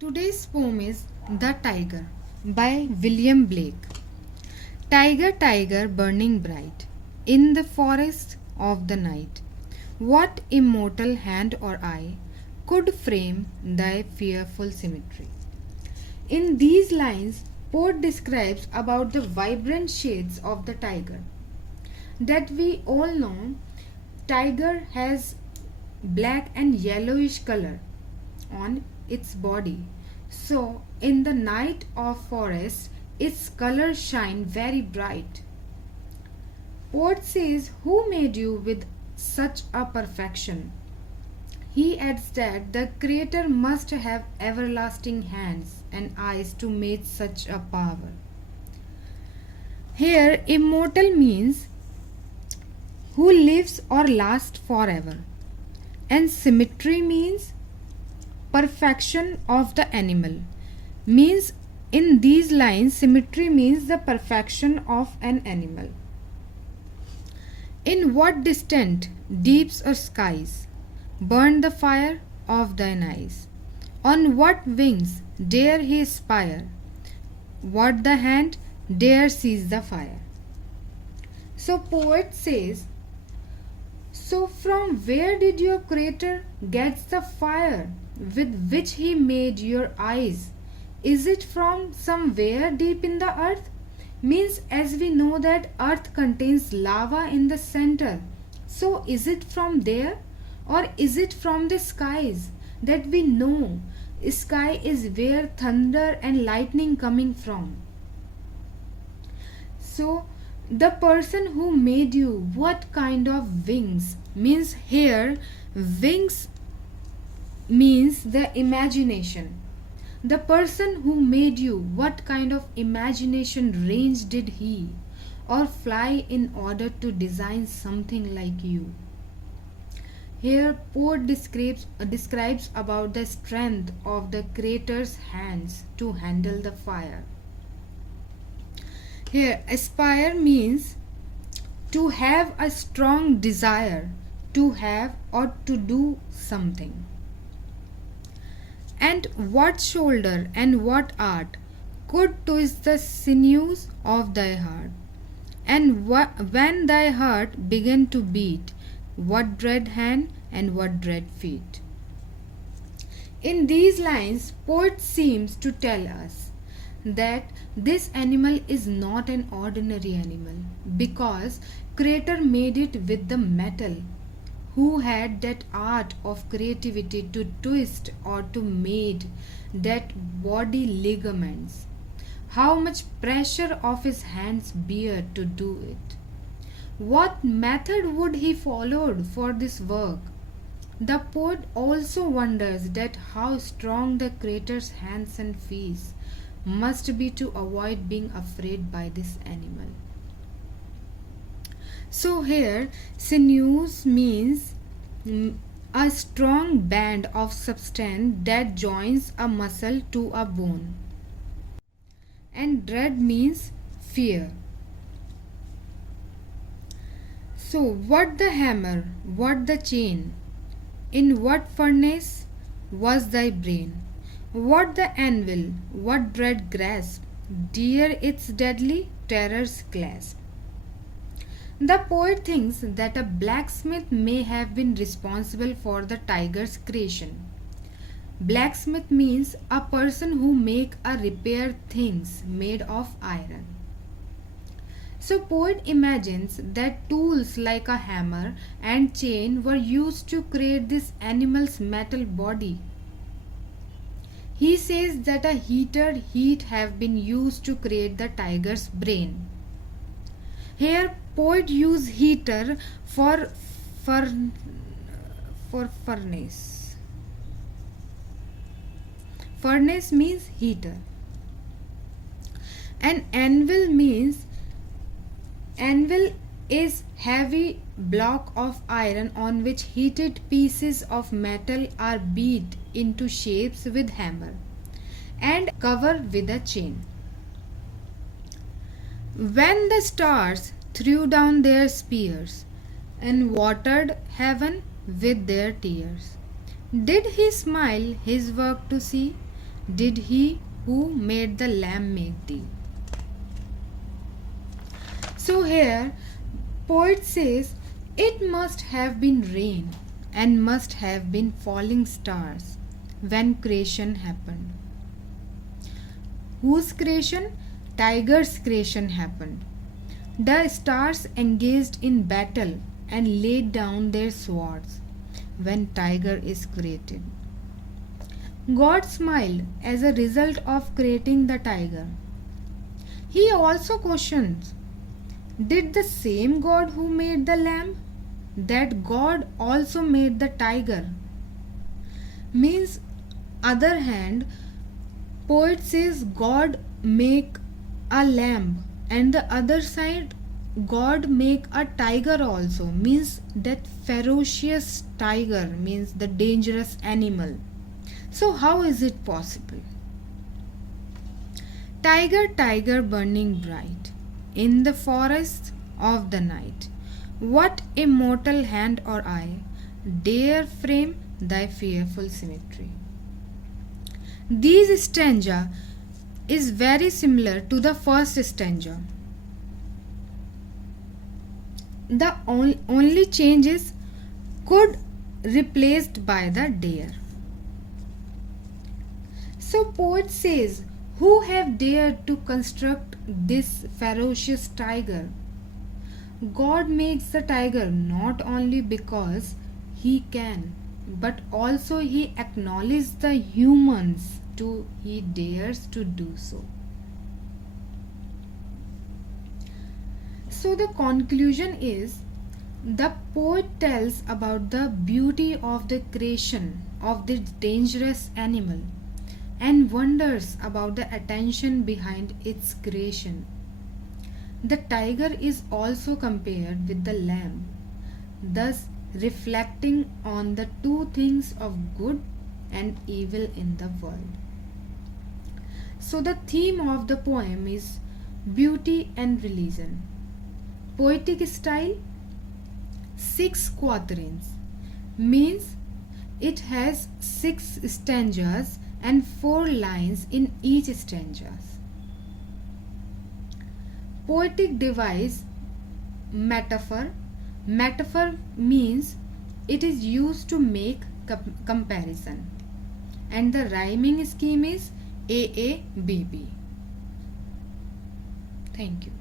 Today's poem is The Tiger by William Blake. Tiger, tiger, burning bright in the forest of the night, what immortal hand or eye could frame thy fearful symmetry? In these lines, poet describes about the vibrant shades of the tiger. That we all know, tiger has black and yellowish color on its body. So, in the night of forest, its colors shine very bright. Poet says, who made you with such a perfection? He adds that the Creator must have everlasting hands and eyes to make such a power. Here, immortal means who lives or lasts forever, and symmetry means perfection of the animal. Means in these lines, symmetry means the perfection of an animal. In what distant deeps or skies burn the fire of thine eyes? On what wings dare he aspire? What the hand dare seize the fire? So poet says, so from where did your Creator get the fire with which he made your eyes? Is it from somewhere deep in the earth? Means as we know that earth contains lava in the center. So is it from there? Or is it from the skies? That we know sky is where thunder and lightning coming from. So the person who made you, what kind of wings? Means here wings means the imagination. The person who made you, what kind of imagination range did he or fly in order to design something like you? Here poet describes about the strength of the Creator's hands to handle the fire. Here aspire means to have a strong desire to have or to do something. And what shoulder and what art could twist the sinews of thy heart? And when thy heart began to beat, what dread hand and what dread feet? In these lines, poet seems to tell us that this animal is not an ordinary animal because Creator made it with the metal. Who had that art of creativity to twist or to made that body ligaments? How much pressure of his hands bear to do it? What method would he followed for this work? The poet also wonders that how strong the Creator's hands and feet must be to avoid being afraid by this animal. So here sinews means a strong band of substance that joins a muscle to a bone. And dread means fear. So what the hammer, what the chain? In what furnace was thy brain? What the anvil, what dread grasp? Dear its deadly terror's clasp. The poet thinks that a blacksmith may have been responsible for the tiger's creation. Blacksmith means a person who make or repair things made of iron. So poet imagines that tools like a hammer and chain were used to create this animal's metal body. He says that a heat have been used to create the tiger's brain. Here poet use heater for furnace. Furnace means heater. And anvil means anvil is heavy block of iron on which heated pieces of metal are beat into shapes with hammer and covered with a chain. When the stars threw down their spears and watered heaven with their tears, did he smile his work to see? did he who made the lamb make thee? So here, poet says, it must have been rain and must have been falling stars when creation happened. Whose creation? Tiger's creation happened. The stars engaged in battle and laid down their swords when tiger is created. God smiled as a result of creating the tiger. He also questions, did the same God who made the lamb, that God also made the tiger? Means, other hand, poet says God make a lamb, and the other side God make a tiger also, means that ferocious tiger, means the dangerous animal. So how is it possible? Tiger, tiger burning bright in the forest of the night, what immortal hand or eye dare frame thy fearful symmetry? This stanza is very similar to the first stanza. The only change is could replaced by the dare. So poet says, who have dared to construct this ferocious tiger? God makes the tiger not only because he can, but also he acknowledges the humans too, he dares to do so. So the conclusion is, the poet tells about the beauty of the creation of this dangerous animal and wonders about the attention behind its creation. The tiger is also compared with the lamb, thus reflecting on the two things of good and evil in the world. So the theme of the poem is beauty and religion. Poetic style, 6 quatrains, means it has 6 stanzas and 4 lines in each stanza. Poetic device, metaphor. Metaphor means it is used to make comparison, and the rhyming scheme is AABB. Thank you.